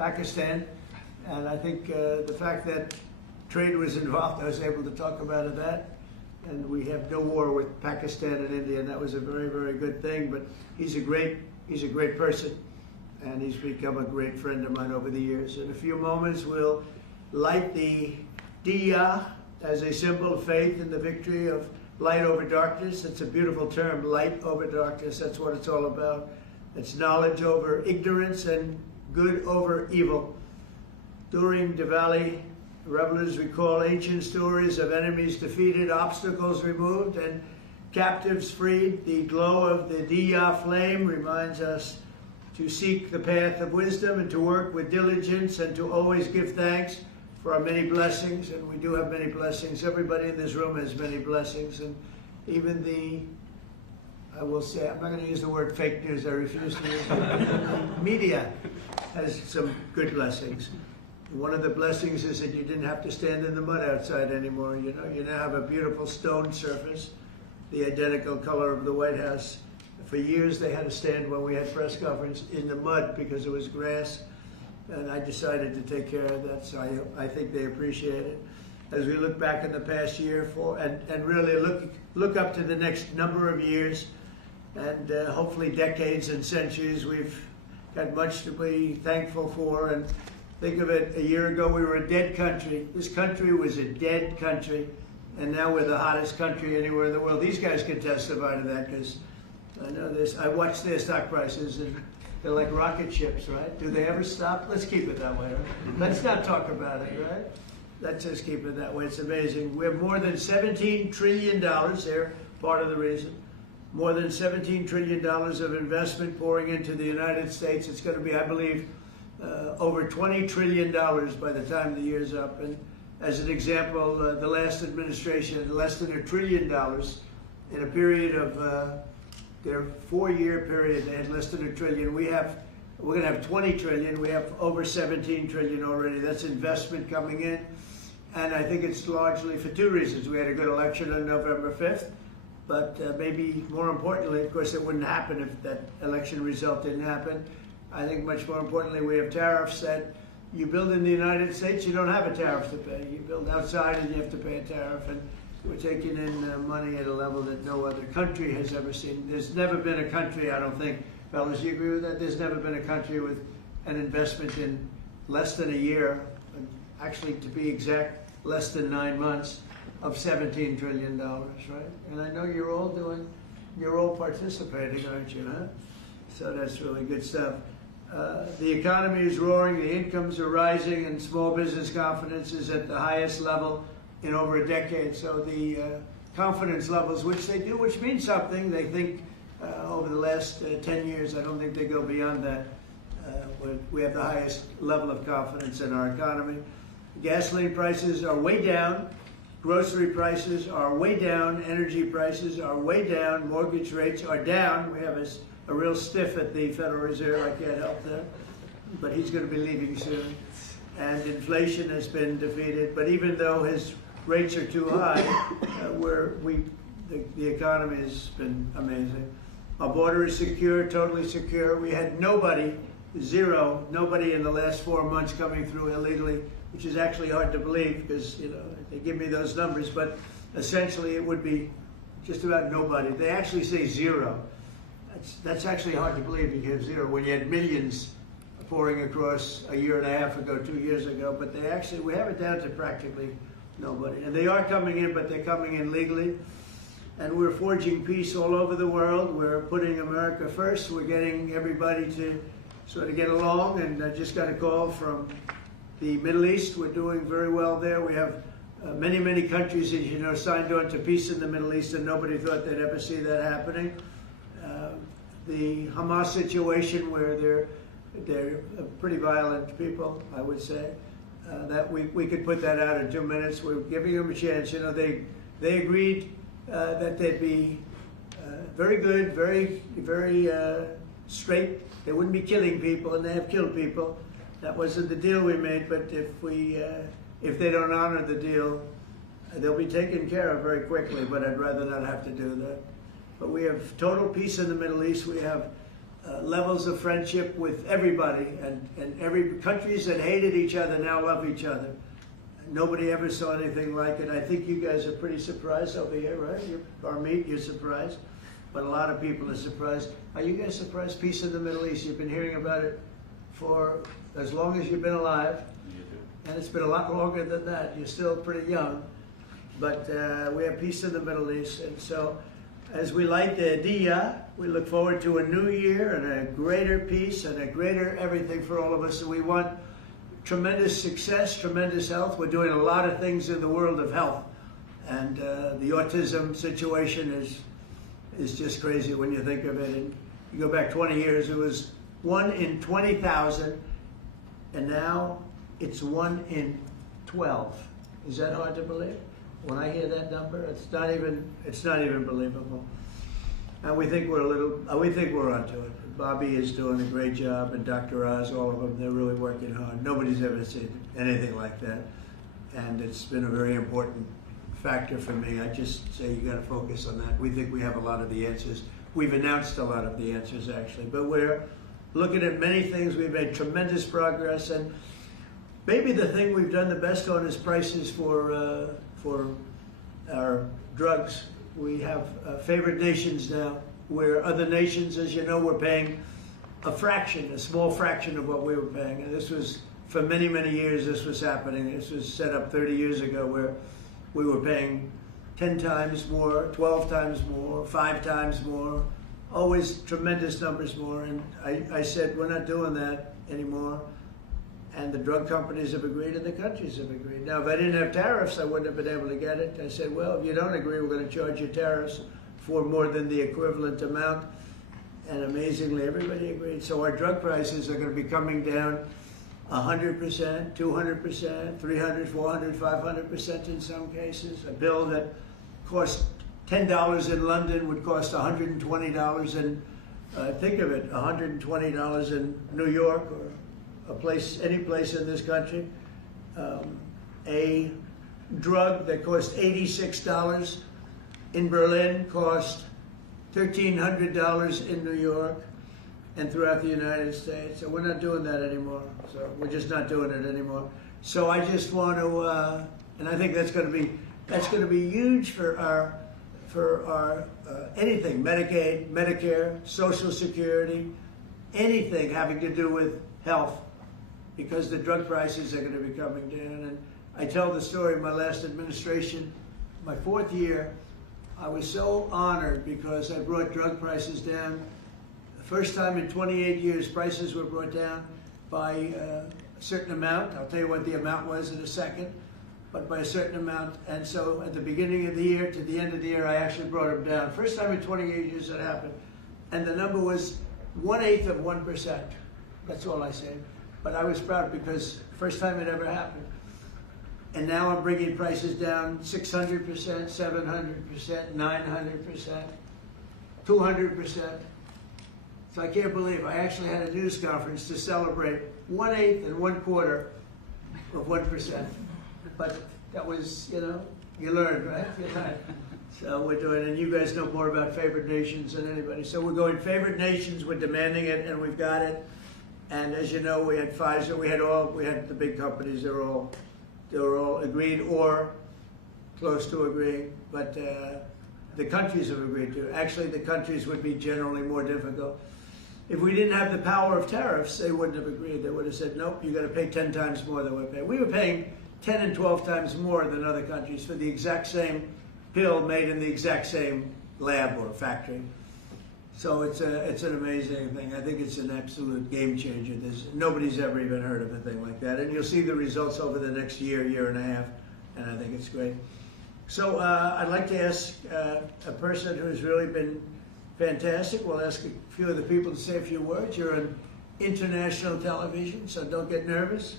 Pakistan, and I think the fact that trade was involved, I was able to talk about that. And we have no war with Pakistan and India, and that was a very, very good thing. But he's a great person, and he's become a great friend of mine over the years. In a few moments, we'll light the diya as a symbol of faith in the victory of light over darkness. It's a beautiful term, light over darkness. That's what it's all about. It's knowledge over ignorance and good over evil. During Diwali, revelers recall ancient stories of enemies defeated, obstacles removed, and captives freed. The glow of the diya flame reminds us to seek the path of wisdom and to work with diligence and to always give thanks for our many blessings. And we do have many blessings. Everybody in this room has many blessings. And even the, I will say, I'm not going to use the word fake news. I refuse to use it. The media has some good blessings. One of the blessings is that you didn't have to stand in the mud outside anymore. You know, you now have a beautiful stone surface, the identical color of the White House. For years they had to stand when we had press conference in the mud because it was grass, and I decided to take care of that, so I think they appreciate it. As we look back in the past year and really look up to the next number of years and hopefully decades and centuries, we've got much to be thankful for. And think of it, a year ago we were a dead country. This country was a dead country, and now we're the hottest country anywhere in the world. These guys can testify to that because I know this. I watch their stock prices, and they're like rocket ships, right? Do they ever stop? Let's keep it that way, right? Let's not talk about it, right? Let's just keep it that way. It's amazing. We have more than $17 trillion. They're part of the reason. More than $17 trillion of investment pouring into the United States. It's going to be, I believe, over $20 trillion by the time the year's up. And as an example, the last administration had less than $1 trillion in a period of their 4-year period. They had less than $1 trillion. We're going to have 20 trillion. We have over 17 trillion already. That's investment coming in. And I think it's largely for two reasons. We had a good election on November 5th, but maybe more importantly, of course, it wouldn't happen if that election result didn't happen. I think much more importantly, we have tariffs that you build in the United States, you don't have a tariff to pay. You build outside and you have to pay a tariff. And we're taking in money at a level that no other country has ever seen. There's never been a country, I don't think, fellas, you agree with that? There's never been a country with an investment in less than a year, actually to be exact, less than 9 months, of $17 trillion, right? And I know you're all participating, aren't you, huh? So that's really good stuff. The economy is roaring, the incomes are rising, and small business confidence is at the highest level in over a decade. So the confidence levels, which they do, which means something, they think over the last 10 years, I don't think they go beyond that. We have the highest level of confidence in our economy. Gasoline prices are way down. Grocery prices are way down. Energy prices are way down. Mortgage rates are down. We have a real stiff at the Federal Reserve. I can't help that. But he's going to be leaving soon. And inflation has been defeated. But even though his rates are too high, the economy has been amazing. Our border is secure, totally secure. We had nobody in the last 4 months coming through illegally, which is actually hard to believe because, you know, they give me those numbers, but essentially it would be just about nobody. They actually say zero. That's actually hard to believe you have zero when you had millions pouring across a year and a half ago, 2 years ago, but we have it down to practically nobody. And they are coming in, but they're coming in legally. And we're forging peace all over the world. We're putting America first. We're getting everybody to sort of get along. And I just got a call from the Middle East. We're doing very well there. We have many, many countries, as you know, signed on to peace in the Middle East, and nobody thought they'd ever see that happening. The Hamas situation, where they're pretty violent people, I would say, that we could put that out in 2 minutes. We're giving them a chance. You know, they agreed that they'd be very good, very straight. They wouldn't be killing people, and they have killed people. That wasn't the deal we made, but if they don't honor the deal, they'll be taken care of very quickly, but I'd rather not have to do that. But we have total peace in the Middle East. We have levels of friendship with everybody, and every countries that hated each other now love each other. Nobody ever saw anything like it. I think you guys are pretty surprised over here, right? You're surprised, but a lot of people are surprised. Are you guys surprised? Peace in the Middle East. You've been hearing about it for as long as you've been alive, and it's been a lot longer than that. You're still pretty young, but we have peace in the Middle East, and so as we light the diya, we look forward to a new year and a greater peace and a greater everything for all of us. And we want tremendous success, tremendous health. We're doing a lot of things in the world of health, and the autism situation is just crazy when you think of it. And you go back 20 years, it was 1 in 20,000, and now it's 1 in 12. Is that hard to believe? When I hear that number, it's not even believable. And we think we're onto it. Bobby is doing a great job, and Dr. Oz, all of them, they're really working hard. Nobody's ever seen anything like that. And it's been a very important factor for me. I just say you gotta focus on that. We think we have a lot of the answers. We've announced a lot of the answers actually, but we're looking at many things. We've made tremendous progress, and maybe the thing we've done the best on is prices for our drugs. We have favored nations now, where other nations, as you know, were paying a small fraction of what we were paying. And this was, for many, many years, this was happening. This was set up 30 years ago, where we were paying 10 times more, 12 times more, 5 times more, always tremendous numbers more. And I said, we're not doing that anymore. And the drug companies have agreed, and the countries have agreed. Now, if I didn't have tariffs, I wouldn't have been able to get it. I said, well, if you don't agree, we're going to charge you tariffs for more than the equivalent amount. And amazingly, everybody agreed. So our drug prices are going to be coming down 100%, 200%, 300, 400, 500% in some cases. A bill that cost $10 in London would cost $120 in, think of it, $120 in New York, or any place in this country. A drug that cost $86 in Berlin cost $1,300 in New York and throughout the United States. So we're not doing that anymore. So we're just not doing it anymore. So I just want to, and I think that's going to be huge for our anything, Medicaid, Medicare, Social Security, anything having to do with health, because the drug prices are going to be coming down. And I tell the story of my last administration, my 4th year. I was so honored because I brought drug prices down. The first time in 28 years, prices were brought down by a certain amount. I'll tell you what the amount was in a second, but by a certain amount. And so at the beginning of the year to the end of the year, I actually brought them down. First time in 28 years that happened. And the number was 1/8 of 1%. That's all I said. But I was proud because first time it ever happened. And now I'm bringing prices down 600%, 700%, 900%, 200%. So I can't believe I actually had a news conference to celebrate 1/8 and 1/4 of 1%. But that was, you learned, right? So we're doing, and you guys know more about favored nations than anybody. So we're going favored nations, we're demanding it, and we've got it. And as you know, we had Pfizer, we had the big companies, they were all agreed or close to agreeing, but the countries have agreed to. Actually, the countries would be generally more difficult. If we didn't have the power of tariffs, they wouldn't have agreed. They would have said, nope, you got to pay 10 times more than we're paying. We were paying 10 and 12 times more than other countries for the exact same pill made in the exact same lab or factory. So it's an amazing thing. I think it's an absolute game changer. Nobody's ever even heard of a thing like that. And you'll see the results over the next year, year and a half, and I think it's great. So I'd like to ask a person who's really been fantastic. We'll ask a few of the people to say a few words. You're on international television, so don't get nervous.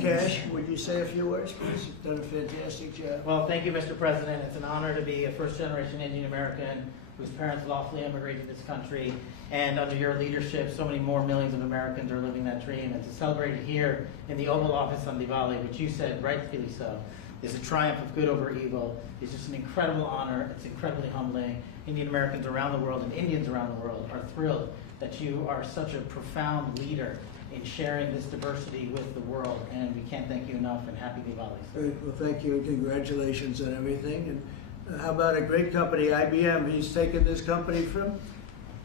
Cash, would you say a few words, please? You've done a fantastic job. Well, thank you, Mr. President. It's an honor to be a first-generation Indian American whose parents lawfully immigrated to this country. And under your leadership, so many more millions of Americans are living that dream. And to celebrate it here in the Oval Office on Diwali, which you said rightfully so, is a triumph of good over evil. It's just an incredible honor. It's incredibly humbling. Indian Americans around the world and Indians around the world are thrilled that you are such a profound leader in sharing this diversity with the world, and we can't thank you enough, and happy Diwali. Great. Well, thank you, and congratulations on everything. And how about a great company, IBM? He's taken this company from,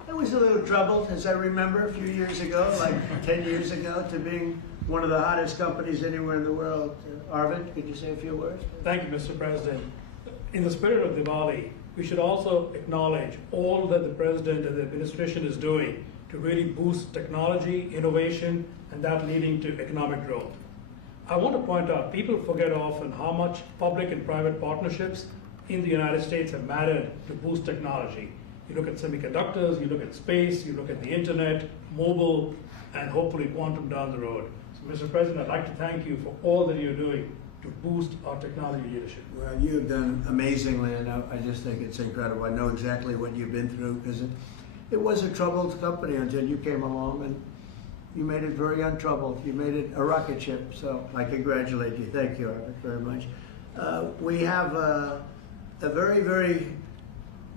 it was a little troubled, as I remember, a few years ago, like 10 years ago, to being one of the hottest companies anywhere in the world. Arvind, could you say a few words? Thank you, Mr. President. In the spirit of Diwali, we should also acknowledge all that the President and the administration is doing to really boost technology, innovation, and that leading to economic growth. I want to point out, people forget often how much public and private partnerships in the United States have mattered to boost technology. You look at semiconductors, you look at space, you look at the internet, mobile, and hopefully quantum down the road. So, Mr. President, I'd like to thank you for all that you're doing to boost our technology leadership. Well, you've done amazingly, and I just think it's incredible. I know exactly what you've been through, because it was a troubled company until you came along, and you made it very untroubled. You made it a rocket ship, so I congratulate you. Thank you, Arvind, very much. We have a very, very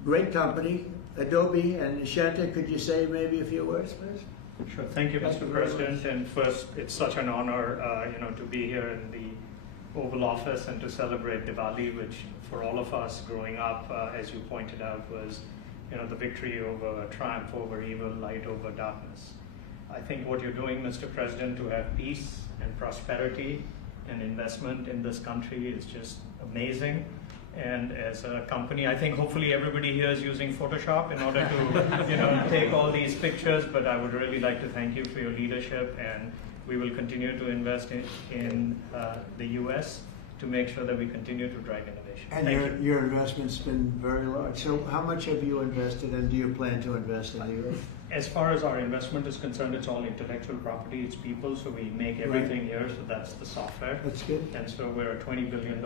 great company, Adobe, and Shanta, could you say maybe a few words, please? Sure. Thank you, Mr. President. And first, it's such an honor, to be here in the Oval Office and to celebrate Diwali, which for all of us growing up, as you pointed out, was, the victory over triumph over evil, light over darkness. I think what you're doing, Mr. President, to have peace and prosperity and investment in this country is just amazing. And as a company, I think hopefully everybody here is using Photoshop in order to, take all these pictures. But I would really like to thank you for your leadership, and we will continue to invest in the U.S. to make sure that we continue to drive innovation. And your investment's been very large. So how much have you invested, and do you plan to invest in the U.S.? As far as our investment is concerned, it's all intellectual property, it's people, so we make everything here, so that's the software. That's good. And so we're a $20 billion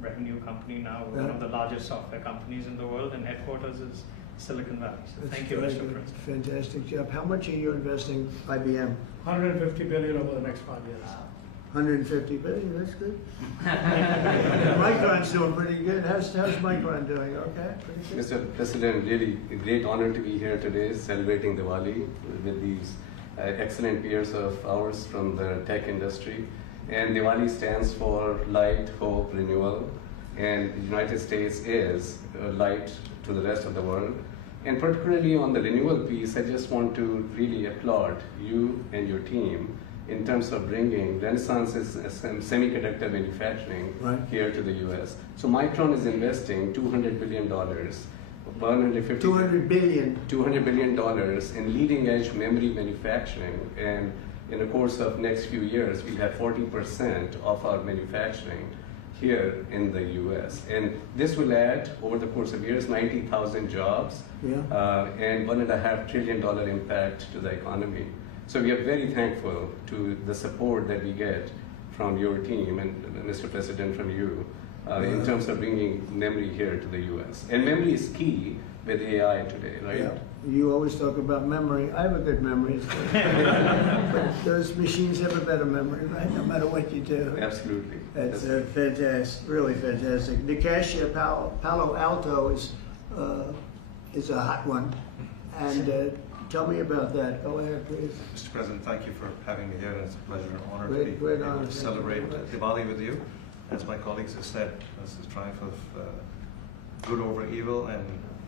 revenue company now. We're one of the largest software companies in the world, and headquarters is Silicon Valley. So thank you, Mr. President. Fantastic job. How much are you investing, IBM? $150 billion over the next 5 years. 150 billion, that's good. Micron's doing pretty good. How's Micron doing? Okay, pretty good. Mr. President, really a great honor to be here today celebrating Diwali with these excellent peers of ours from the tech industry. And Diwali stands for light, hope, renewal. And the United States is a light to the rest of the world. And particularly on the renewal piece, I just want to really applaud you and your team in terms of bringing Renaissance's semiconductor manufacturing here to the U.S. So Micron is investing $200 billion, $200 billion in leading edge memory manufacturing, and in the course of next few years, we'll have 40% of our manufacturing here in the U.S. And this will add, over the course of years, 90,000 jobs and $1.5 trillion impact to the economy. So we are very thankful to the support that we get from your team and Mr. President, from you, in terms of bringing memory here to the U.S. And memory is key with AI today, right? Yeah. You always talk about memory. I have a good memory. But those machines have a better memory, right? No matter what you do. Absolutely. That's fantastic, really fantastic. Nikesh, Palo Alto is a hot one. And tell me about that. Go ahead, please. Mr. President, thank you for having me here, and it's a pleasure and honor Great to be able honor. to celebrate Diwali with you. As my colleagues have said, this is a triumph of good over evil and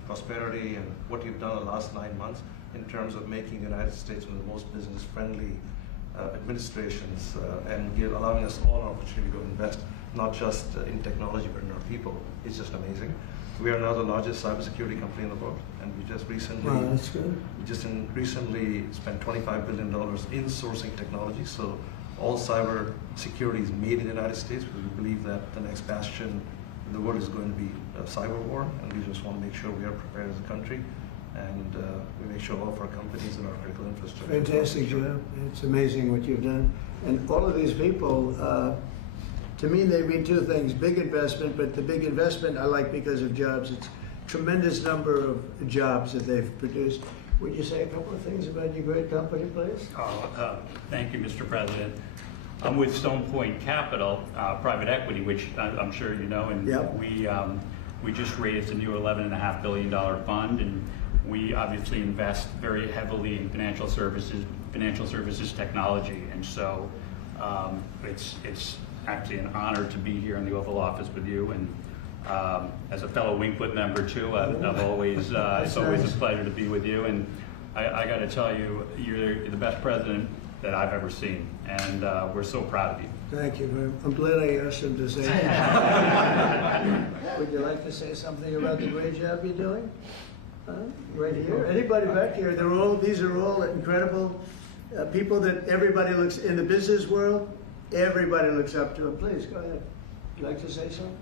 prosperity, and what you've done in the last 9 months in terms of making the United States one of the most business-friendly administrations, and you're allowing us all an opportunity to invest, not just in technology, but in our people. It's just amazing. We are now the largest cybersecurity company in the world, and we just recently, that's good. recently spent $25 billion in sourcing technology. So all cyber security is made in the United States, because we believe that the next bastion in the world is going to be a cyber war, and we just want to make sure we are prepared as a country, and we make sure all of our companies and our critical infrastructure. Fantastic job. It's amazing what you've done. And all of these people, to me, they mean two things: big investment, but the big investment I like because of jobs. It's a tremendous number of jobs that they've produced. Would you say a couple of things about your great company, please? Thank you, Mr. President. I'm with Stone Point Capital, private equity, which I'm sure you know, and Yep. we just raised a new $11.5 billion fund, and we obviously invest very heavily in financial services technology, and so it's actually an honor to be here in the Oval Office with you, and as a fellow Winkwood member too, I've always it's always a pleasure to be with you, and I got to tell you, you're the best president that I've ever seen, and we're so proud of you. Thank you very much. I'm glad I asked him to say that. Would you like to say something about the great job you're doing? Right here? Anybody back here? These are all incredible people that everybody looks, in the business world, everybody looks up to. Please, go ahead. Would you like to say something?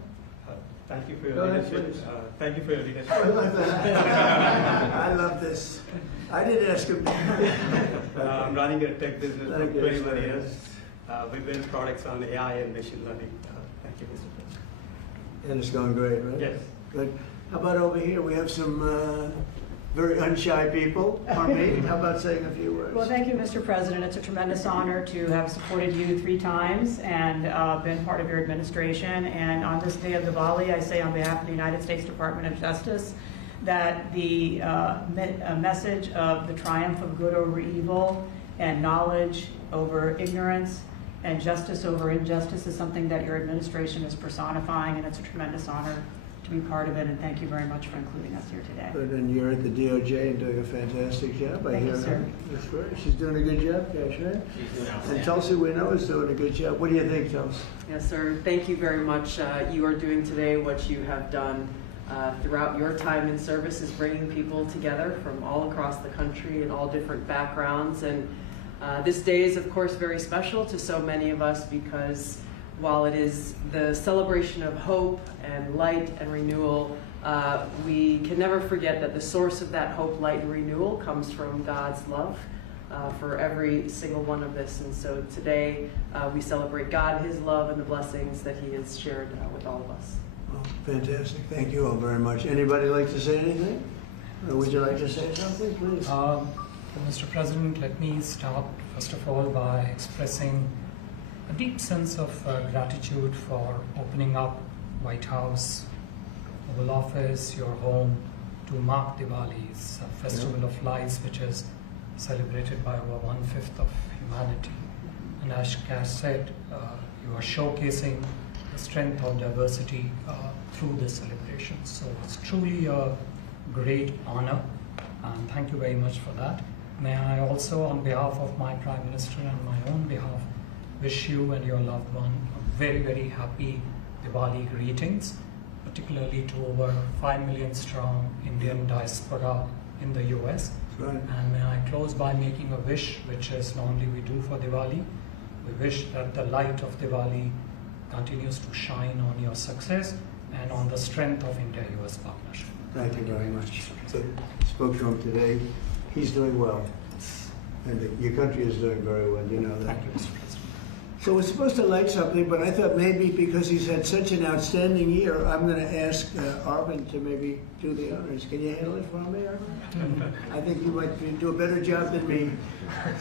Thank you for your Go ahead, leadership. please. Thank you for your leadership. I love this. I didn't ask him. I'm running a tech business for Thank you. 21 years. We build products on AI and machine learning. Thank you, Mr. President. And it's going great, right? Yes. Good. How about over here? We have some very unshy people. Harmeet, how about saying a few words? Well, thank you, Mr. President. It's a tremendous honor to have supported you 3 times and been part of your administration. And on this day of Diwali, I say on behalf of the United States Department of Justice that the message of the triumph of good over evil and knowledge over ignorance and justice over injustice is something that your administration is personifying, and it's a tremendous honor to be part of it, and thank you very much for including us here today. Good, and you're at the DOJ and doing a fantastic job. Thank you, sir. That's great. She's doing a good job, Cash, right? And Tulsi, we know, is doing a good job. What do you think, Tulsi? Yes, sir. Thank you very much. You are doing today what you have done throughout your time in service, is bringing people together from all across the country and all different backgrounds. And this day is, of course, very special to so many of us because while it is the celebration of hope and light and renewal, we can never forget that the source of that hope, light, and renewal comes from God's love for every single one of us. And so today we celebrate God, His love, and the blessings that He has shared with all of us. Oh, fantastic. Thank you all very much. Anybody like to say anything? Or would you like to say something, please? Mr. President, let me start first of all by expressing a deep sense of gratitude for opening up White House, Oval Office, your home, to mark Diwali's Festival of Lights, which is celebrated by over 1/5 of humanity. And as Cash said, you are showcasing the strength of diversity through this celebration. So it's truly a great honor, and thank you very much for that. May I also, on behalf of my Prime Minister and my own behalf, wish you and your loved one a very, very happy Diwali greetings, particularly to over 5 million strong Indian diaspora in the US. Right. And may I close by making a wish, which is normally we do for Diwali. We wish that the light of Diwali continues to shine on your success and on the strength of India-US partnership. Thank you very much. So, spoke to him today. He's doing well. And your country is doing very well, you know that. Thank you, Mr. President. So we're supposed to light something, but I thought maybe because he's had such an outstanding year, I'm going to ask Arvind to maybe do the honors. Can you handle it for me, Arvind? I think you might do a better job than me.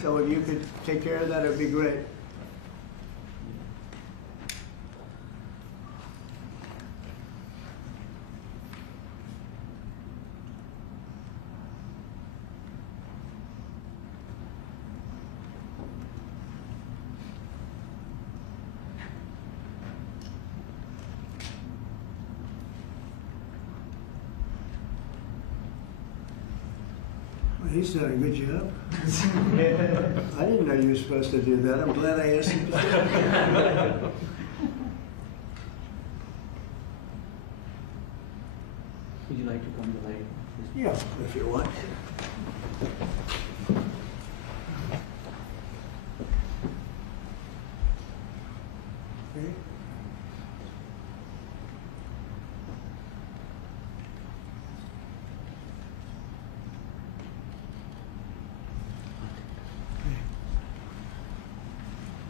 So if you could take care of that, it'd be great. He's done a good job. I didn't know you were supposed to do that. I'm glad I asked him to do it. Would you like to come to light? Yeah, if you want. Okay.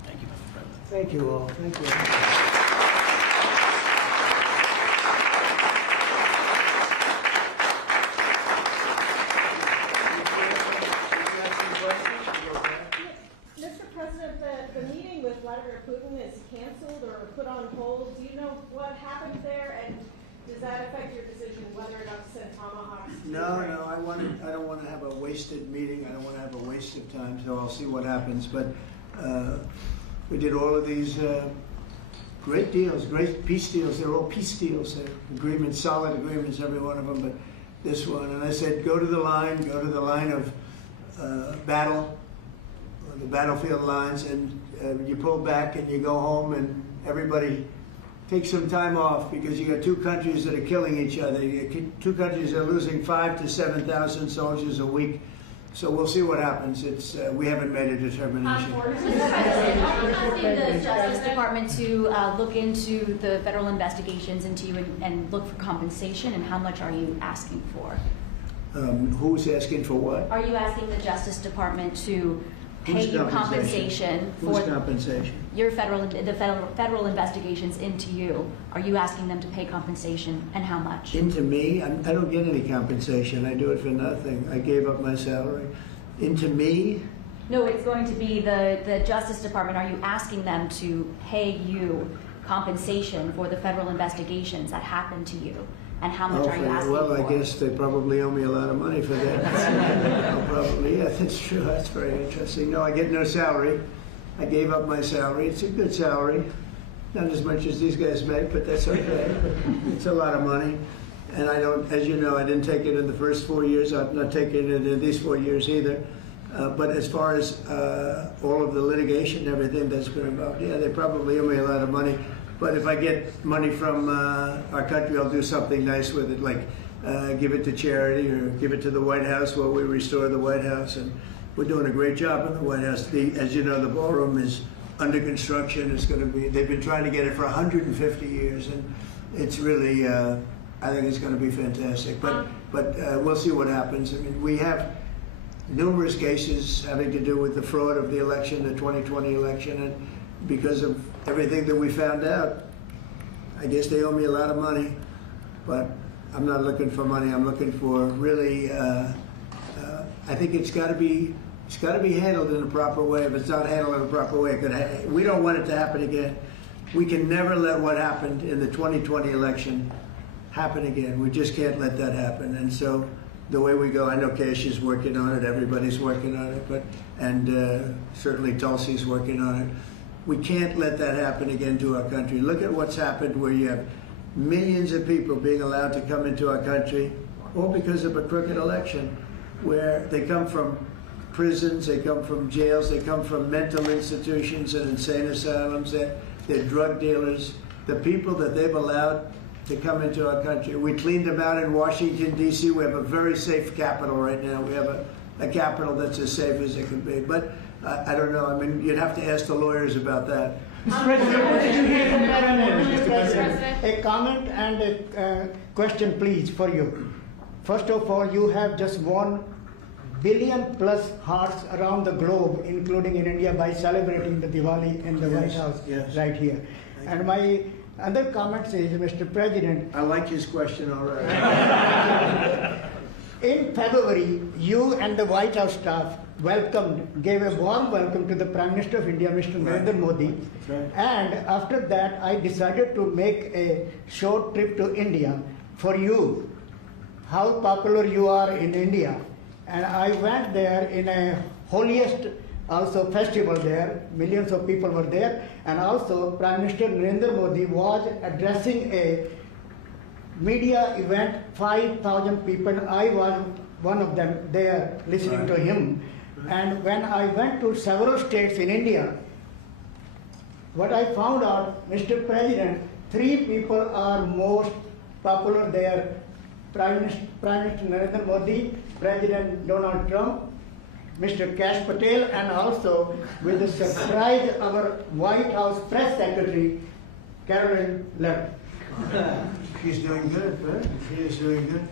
Thank you, Mr. President. Thank you all. Thank you. Mr. President, the meeting with Vladimir Vladimir Putin is canceled or put on hold. Do you know what happened there, and does that affect your decision whether or not to send tomahawks to Ukraine? No, I don't want to have a wasted meeting. I don't want to have a waste of time, so I'll see what happens. But we did all of these great deals, great peace deals. They're all peace deals. They're agreements, solid agreements, every one of them. But this one, and I said, go to the line of battle, the battlefield lines, and you pull back and you go home, and everybody take some time off, because you got two countries that are killing each other. You got two countries that are losing 5,000 to 7,000 soldiers a week. So we'll see what happens. It's we haven't made a determination. Mr. President, are you asking the Justice Department to look into the federal investigations into you and look for compensation, and how much are you asking for? Who's asking for what? Are you asking the Justice Department to pay Whose you compensation for Whose compensation? your federal investigations into you? Are you asking them to pay compensation, and how much? Into me? I don't get any compensation. I do it for nothing. I gave up my salary. Into me? No, it's going to be the Justice Department. Are you asking them to pay you compensation for the federal investigations that happened to you? And how much are you asking well, for? I guess they probably owe me a lot of money for that. Probably, yeah, that's true. That's very interesting. No, I get no salary. I gave up my salary. It's a good salary. Not as much as these guys make, but that's okay. It's a lot of money. And I don't, as you know, I didn't take it in the first 4 years. I'm not taking it in these 4 years either. But as far as all of the litigation and everything that's been involved, yeah, they probably owe me a lot of money. But if I get money from our country, I'll do something nice with it, like give it to charity or give it to the White House while we restore the White House. And we're doing a great job in the White House. As you know, the ballroom is under construction. It's going to be, they've been trying to get it for 150 years, and it's really, I think it's going to be fantastic. But we'll see what happens. I mean, we have numerous cases having to do with the fraud of the election, the 2020 election, and because of everything that we found out, I guess they owe me a lot of money, but I'm not looking for money. I'm looking for really, I think it's got to be handled in a proper way. If it's not handled in a proper way, we don't want it to happen again. We can never let what happened in the 2020 election happen again. We just can't let that happen. And so the way we go, I know Cash is working on it, everybody's working on it, and certainly Tulsi's working on it. We can't let that happen again to our country. Look at what's happened, where you have millions of people being allowed to come into our country, all because of a crooked election, where they come from prisons, they come from jails, they come from mental institutions and insane asylums, they're drug dealers. The people that they've allowed to come into our country, we cleaned them out in Washington, D.C. We have a very safe capital right now. We have a capital that's as safe as it can be. But I don't know. I mean, you'd have to ask the lawyers about that. Mr. President, what did you hear from Mr. President? A comment and a question, please, for you. First of all, you have just 1 billion plus hearts around the globe, including in India, by celebrating the Diwali in the White House right here. And my other comment is, Mr. President, I like his question already. In February, you and the White House staff gave a warm welcome to the Prime Minister of India, Mr. Narendra Modi. Right. And after that, I decided to make a short trip to India for you, how popular you are in India. And I went there in a holiest also festival there. Millions of people were there. And also Prime Minister Narendra Modi was addressing a media event, 5,000 people. I was one of them there listening to him. And when I went to several states in India, what I found out, Mr. President, 3 people are most popular there. Prime Minister Narendra Modi, President Donald Trump, Mr. Kash Patel, and also with the surprise, our White House Press Secretary, Caroline Levitt. She's doing good, right? She is doing good.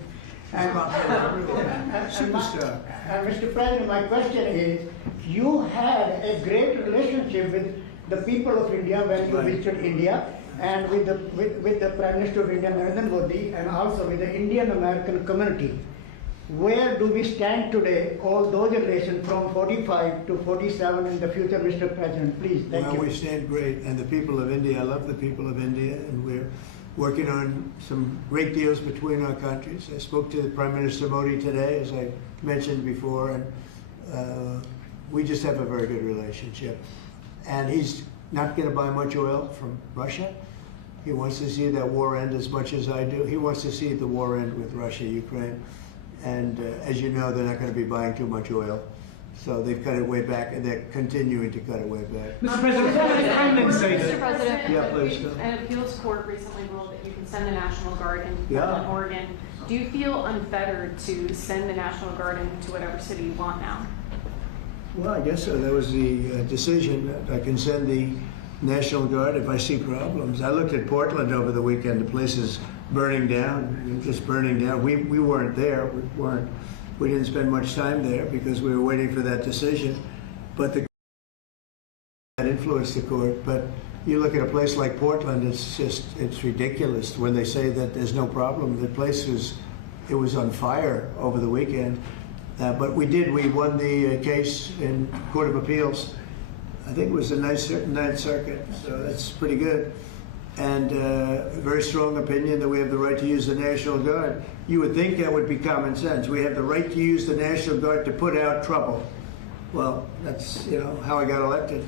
Superstar. And Mr. President, my question is, you had a great relationship with the people of India when you visited India, and with the Prime Minister of India, Narendra Modi, and also with the Indian American community. where do we stand today, all those generations from 45 to 47 in the future, Mr. President? Please, thank Well, you. we stand great, and the people of India, I love the people of India, and we're working on some great deals between our countries. I spoke to Prime Minister Modi today, as I mentioned before, and we just have a very good relationship. And he's not going to buy much oil from Russia. He wants to see that war end as much as I do. He wants to see the war end with Russia, Ukraine. And as you know, they're not going to be buying too much oil. So they've cut it way back, and they're continuing to cut it way back. Mr. President, Mr. President, Yeah, please, go. an appeals court recently ruled that you can send the National Guard in Yeah. Portland, Oregon. Do you feel unfettered to send the National Guard into whatever city you want now? Well, I guess so. That was the decision that I can send the National Guard if I see problems. I looked at Portland over the weekend. The place is burning down, just burning down. We weren't there. We didn't spend much time there because we were waiting for that decision. But the that influenced the court. But you look at a place like Portland, it's ridiculous when they say that there's no problem. The place was on fire over the weekend. But we won the case in Court of Appeals. I think it was the Ninth Circuit, so that's pretty good. And a very strong opinion that we have the right to use the National Guard. You would think that would be common sense. We have the right to use the National Guard to put out trouble. Well, that's how I got elected.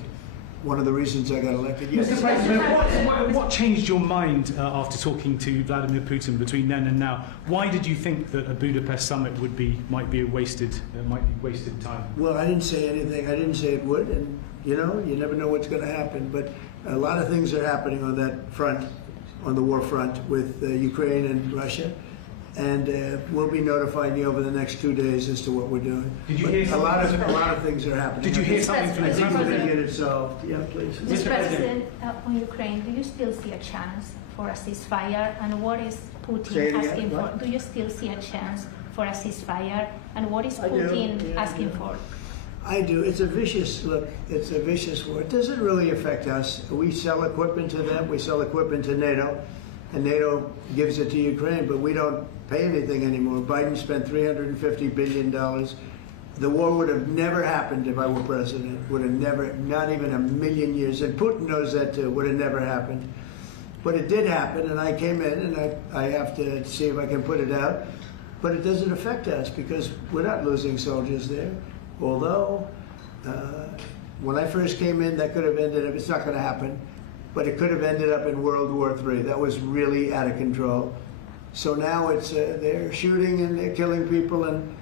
One of the reasons I got elected. Yes. Mr. President, what changed your mind after talking to Vladimir Putin between then and now? Why did you think that a Budapest summit might be wasted time? Well, I didn't say anything. I didn't say it would, and you never know what's going to happen. But a lot of things are happening on that front, on the war front with Ukraine and Russia, and we'll be notifying you over the next 2 days as to what we're doing. Did you hear a lot of things are happening. Did you hear something from the I think we're going to President? get it solved. Yeah, please. Mr. President, on Ukraine, do you still see a chance for a ceasefire? And what is Say it Putin again. asking for? What? Do you still see a chance for a ceasefire? And what is I do. Putin Yeah, asking yeah. for? I do. It's a vicious war. It doesn't really affect us. We sell equipment to them. We sell equipment to NATO, and NATO gives it to Ukraine, but we don't pay anything anymore. Biden spent $350 billion. The war would have never happened if I were president. Would have never, not even a million years. And Putin knows that too. Would have never happened. But it did happen, and I came in, and I have to see if I can put it out. But it doesn't affect us because we're not losing soldiers there. Although, when I first came in, that could have ended up, it's not going to happen, but it could have ended up in World War III. That was really out of control. So now it's, they're shooting and they're killing people, and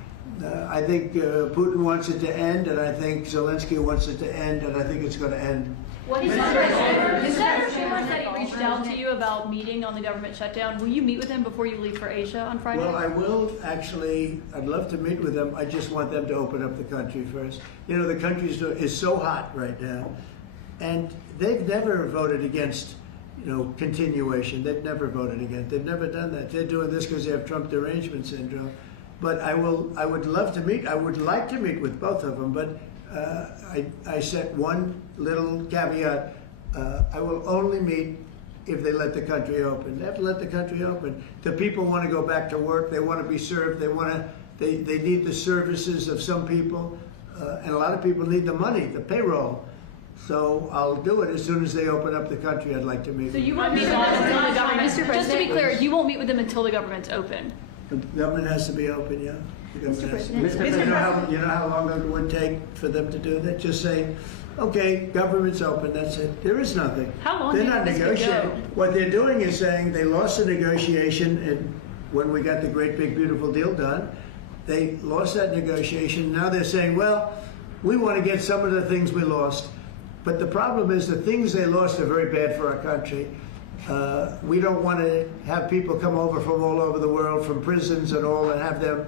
I think Putin wants it to end, and I think Zelensky wants it to end, and I think it's going to end. What is that? Is that rumors that he reached out to you about meeting on the government shutdown? Will you meet with him before you leave for Asia on Friday? Well, I will actually. I'd love to meet with them. I just want them to open up the country first. The country is so hot right now, and they've never voted against, continuation. They've never voted against. They've never done that. They're doing this because they have Trump derangement syndrome. But I would love to meet. I would like to meet with both of them, but. I set one little caveat. I will only meet if they let the country open. They have to let the country open. The people want to go back to work. They want to be served. They need the services of some people, and a lot of people need the money, the payroll. So I'll do it as soon as they open up the country. I'd like to meet. So you won't meet with them until the government. Just to be clear, you won't meet with them until the government's open. The government has to be open, yeah. Mr. President. You know how long it would take for them to do that? Just say, okay, government's open, that's it. There is nothing. How long They're do you not think this could negotiating. go? What they're doing is saying they lost the negotiation, and when we got the great big beautiful deal done, they lost that negotiation. Now they're saying, well, we want to get some of the things we lost. But the problem is the things they lost are very bad for our country. We don't want to have people come over from all over the world, from prisons and all, and have them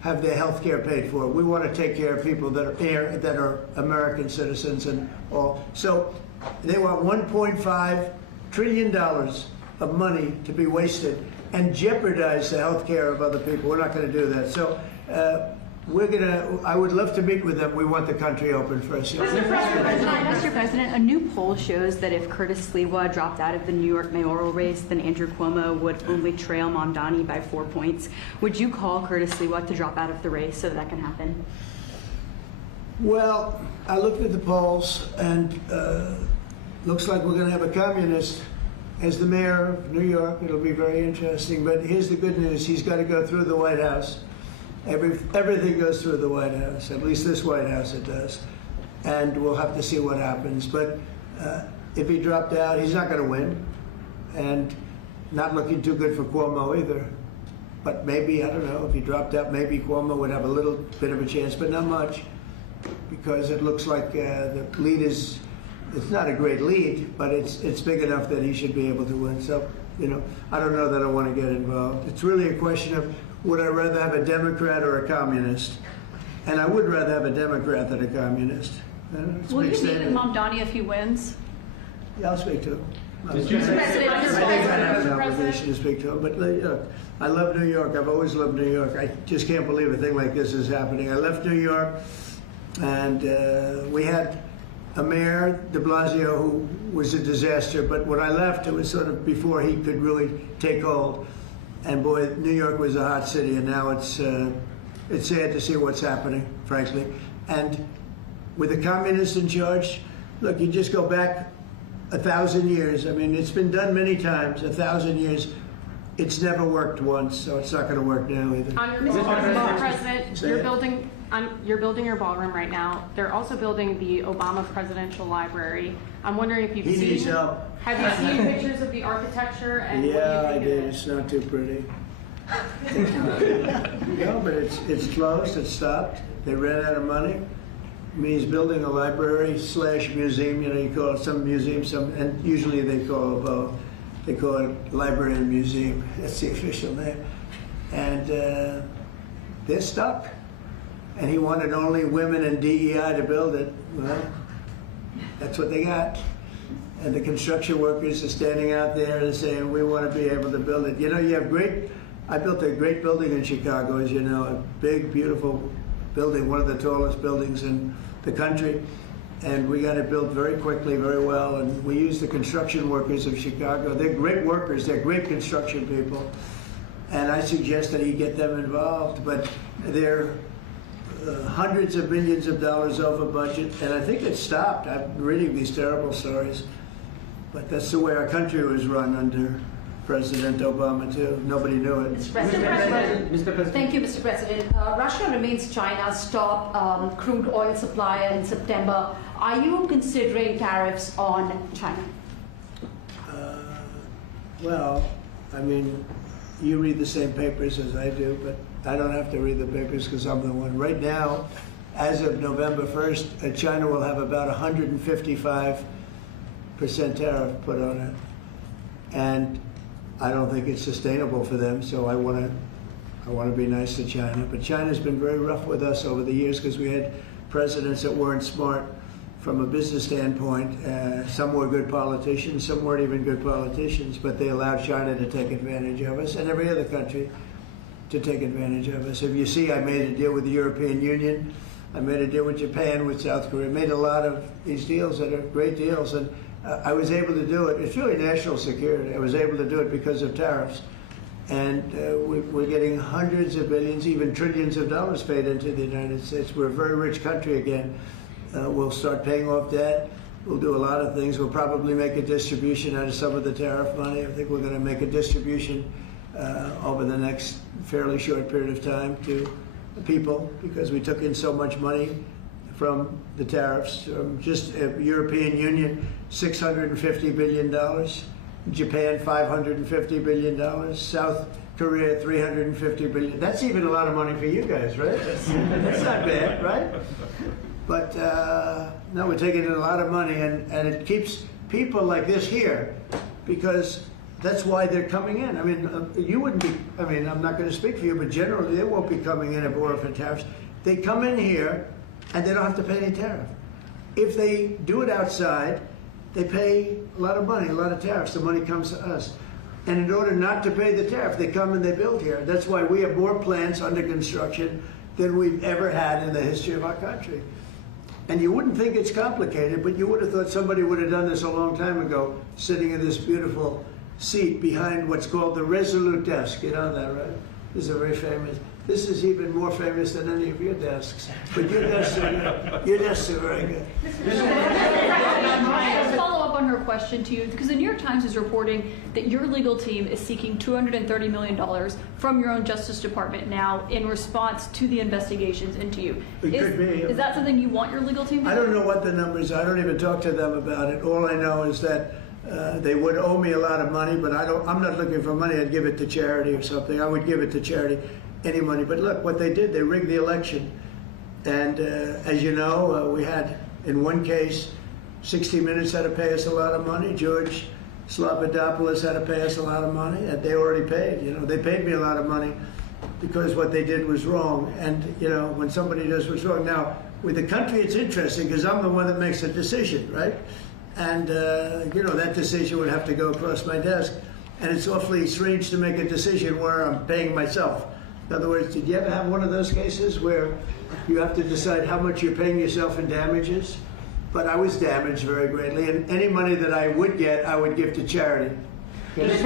have their health care paid for. We want to take care of people that are American citizens and all. So they want $1.5 trillion of money to be wasted and jeopardize the health care of other people. We're not going to do that. So I would love to meet with them. We want the country open first. Mr. President, a new poll shows that if Curtis Sliwa dropped out of the New York mayoral race, then Andrew Cuomo would only trail Mamdani by 4 points. Would you call Curtis Sliwa to drop out of the race so that can happen? Well, I looked at the polls, and looks like we're going to have a communist as the mayor of New York. It'll be very interesting. But here's the good news. He's got to go through the White House. Everything goes through the White House, at least this White House it does. And we'll have to see what happens. But if he dropped out, he's not going to win. And not looking too good for Cuomo either. But maybe, I don't know, if he dropped out, maybe Cuomo would have a little bit of a chance, but not much. Because it looks like the lead is, it's not a great lead, but it's big enough that he should be able to win. So, you know, I don't know that I want to get involved. It's really a question of, would I rather have a Democrat or a communist? And I would rather have a Democrat than a communist. Will you meet with Mamdani if he wins? Yeah, I'll speak to him. Mr. President, I have an obligation to speak to him, but I love New York. I've always loved New York. I just can't believe a thing like this is happening. I left New York, and we had a mayor, de Blasio, who was a disaster, but when I left, it was sort of before he could really take hold. And boy, New York was a hot city, and now it's sad to see what's happening, frankly. And with the communists in charge, look, you just go back 1,000 years. I mean, it's been done many times, 1,000 years. It's never worked once, so it's not going to work now either. Mr. President, you're building your ballroom right now. They're also building the Obama Presidential Library. I'm wondering if you've He seen. needs help. Have you seen pictures of the architecture and Yeah, what do you I think did. of it? It's not too pretty. No, but it's closed. It's stopped. They ran out of money. I mean, he's building a library / museum. You know, you call it some museum, and usually they call it library and museum. That's the official name. And they're stuck. And he wanted only women and DEI to build it. Well, that's what they got. And the construction workers are standing out there and saying, we want to be able to build it. You know, I built a great building in Chicago, as you know, a big, beautiful building, one of the tallest buildings in the country. And we got it built very quickly, very well. And we used the construction workers of Chicago. They're great workers. They're great construction people. And I suggested he get them involved, but they're hundreds of millions of dollars over budget, and I think it stopped. I'm reading these terrible stories, but that's the way our country was run under President Obama too. Nobody knew it. Mr. President. Thank you, Mr. President. Russia remains China's top crude oil supplier in September. Are you considering tariffs on China? Well, I mean, you read the same papers as I do, but I don't have to read the papers because I'm the one. Right now, as of November 1st, China will have about 155% tariff put on it. And I don't think it's sustainable for them, so I want to be nice to China. But China's been very rough with us over the years because we had presidents that weren't smart from a business standpoint. Some were good politicians, some weren't even good politicians, but they allowed China to take advantage of us and every other country to take advantage of us. If you see, I made a deal with the European Union. I made a deal with Japan, with South Korea. Made a lot of these deals that are great deals, and I was able to do it. It's really national security. I was able to do it because of tariffs. And we're getting hundreds of billions, even trillions of dollars paid into the United States. We're a very rich country again. We'll start paying off debt. We'll do a lot of things. We'll probably make a distribution out of some of the tariff money. I think we're going to make a distribution over the next fairly short period of time to the people because we took in so much money from the tariffs. Just European Union, $650 billion. Japan, $550 billion. South Korea, $350 billion. That's even a lot of money for you guys, right? That's not bad, right? But no, we're taking in a lot of money, and it keeps people like this here because that's why they're coming in. I mean, you wouldn't be, I mean, I'm not going to speak for you, but generally they won't be coming in if it weren't for tariffs. They come in here and they don't have to pay any tariff. If they do it outside, they pay a lot of money, a lot of tariffs. The money comes to us. And in order not to pay the tariff, they come and they build here. That's why we have more plants under construction than we've ever had in the history of our country. And you wouldn't think it's complicated, but you would have thought somebody would have done this a long time ago, sitting in this beautiful seat behind what's called the Resolute desk. You know that, right? This is a very famous. This is even more famous than any of your desks. But your desks are very good. I'll follow up on her question to you, because the New York Times is reporting that your legal team is seeking $230 million from your own Justice Department now in response to the investigations into you. Is that something you want your legal team to do? I don't know what the numbers are. I don't even talk to them about it. All I know is that they would owe me a lot of money, but I'm not looking for money. I'd give it to charity or something. I would give it to charity, any money. But look, what they did, they rigged the election. And as you know, we had, in one case, 60 Minutes had to pay us a lot of money. George Slobodanopoulos had to pay us a lot of money, and they already paid. You know, they paid me a lot of money because what they did was wrong. And, you know, when somebody does what's wrong. Now, with the country, it's interesting because I'm the one that makes the decision, right? And, you know, that decision would have to go across my desk. And it's awfully strange to make a decision where I'm paying myself. In other words, did you ever have one of those cases where you have to decide how much you're paying yourself in damages? But I was damaged very greatly, and any money that I would get, I would give to charity. Thank you,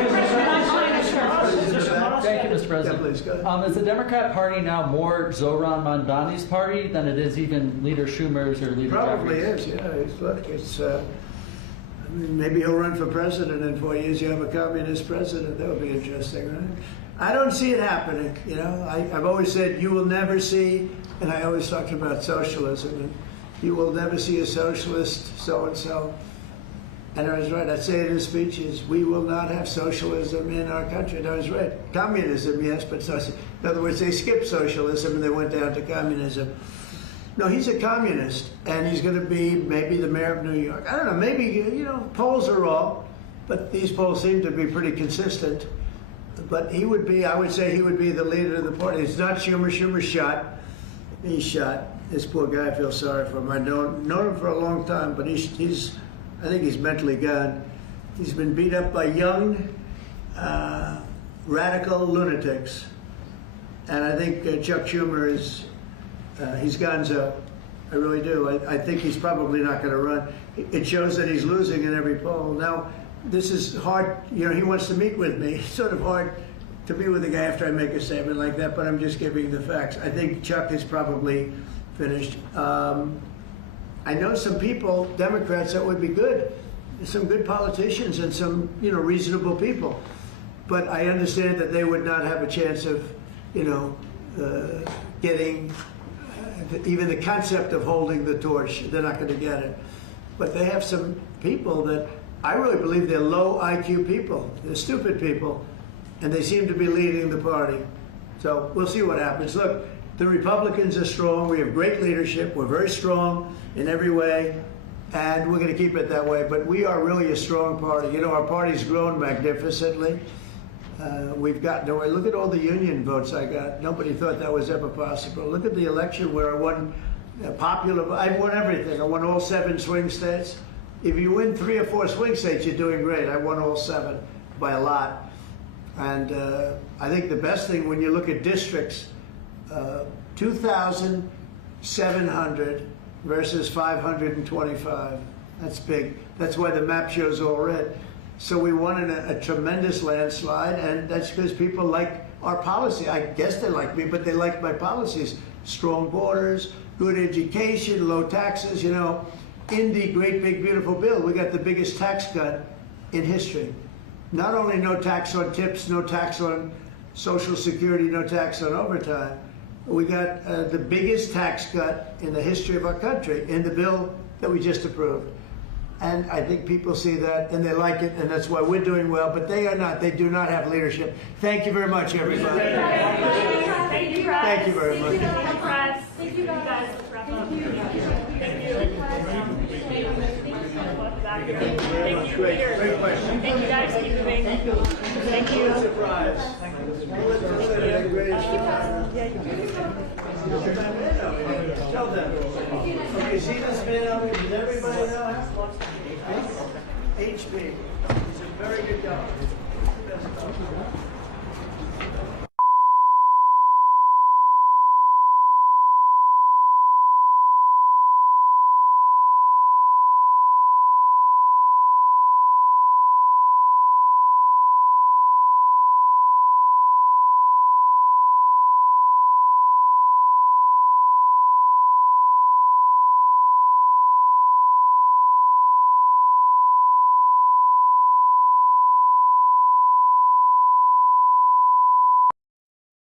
Mr. President. Yeah, please, go ahead. Is the Democrat Party now more Zohran Mamdani's party than it is even Leader Schumer's or Leader Probably Jeffries? is, yeah. Look, it's, I mean, maybe he'll run for president in 4 years. You have a communist president. That would be interesting, right? I don't see it happening, you know. I've always said you will never see, and I always talked about socialism, and you will never see a socialist so-and-so. And I was right. I say it in speeches, we will not have socialism in our country. And I was right. Communism, yes, but socialism. In other words, they skipped socialism and they went down to communism. No, he's a communist, and he's going to be maybe the mayor of New York. I don't know, maybe, you know, polls are wrong, but these polls seem to be pretty consistent. But he would be, I would say he would be the leader of the party. It's not Schumer. Schumer's shot. He's shot. This poor guy, I feel sorry for him. I've known him for a long time, but he's I think he's mentally gone. He's been beat up by young, radical lunatics. And I think Chuck Schumer is, he's gonzo. I really do. I think he's probably not going to run. It shows that he's losing in every poll. Now, this is hard. You know, he wants to meet with me. It's sort of hard to meet with a guy after I make a statement like that, but I'm just giving the facts. I think Chuck is probably finished. I know some people, Democrats, that would be good. Some good politicians and some, you know, reasonable people. But I understand that they would not have a chance of, you know, getting even the concept of holding the torch. They're not going to get it. But they have some people that I really believe they're low IQ people. They're stupid people. And they seem to be leading the party. So we'll see what happens. Look, the Republicans are strong. We have great leadership. We're very strong in every way. And we're going to keep it that way. But we are really a strong party. You know, our party's grown magnificently. We've gotten away. Look at all the union votes I got. Nobody thought that was ever possible. Look at the election where I won popular. I won everything. I won all 7 swing states. If you win 3 or 4 swing states, you're doing great. I won all 7 by a lot. And I think the best thing when you look at districts, 2,700 versus 525. That's big. That's why the map shows all red. So we won in a tremendous landslide, and that's because people like our policy. I guess they like me, but they like my policies. Strong borders, good education, low taxes. You know, in the great big beautiful bill, we got the biggest tax cut in history. Not only no tax on tips, no tax on Social Security, no tax on overtime, we got the biggest tax cut in the history of our country in the bill that we just approved. And I think people see that and they like it, and that's why we're doing well, but they are not. They do not have leadership. Thank you very much, everybody. Thank you, Press. Thank you very much. Thank you, Press. Thank you, guys. Let's wrap up. Thank you, Peter. Great question. Thank you, guys. Keep moving. Thank you. Thank you. Surprise. Tell them. Okay, see this man over here? Does everybody know him? HB. He's a very good guy.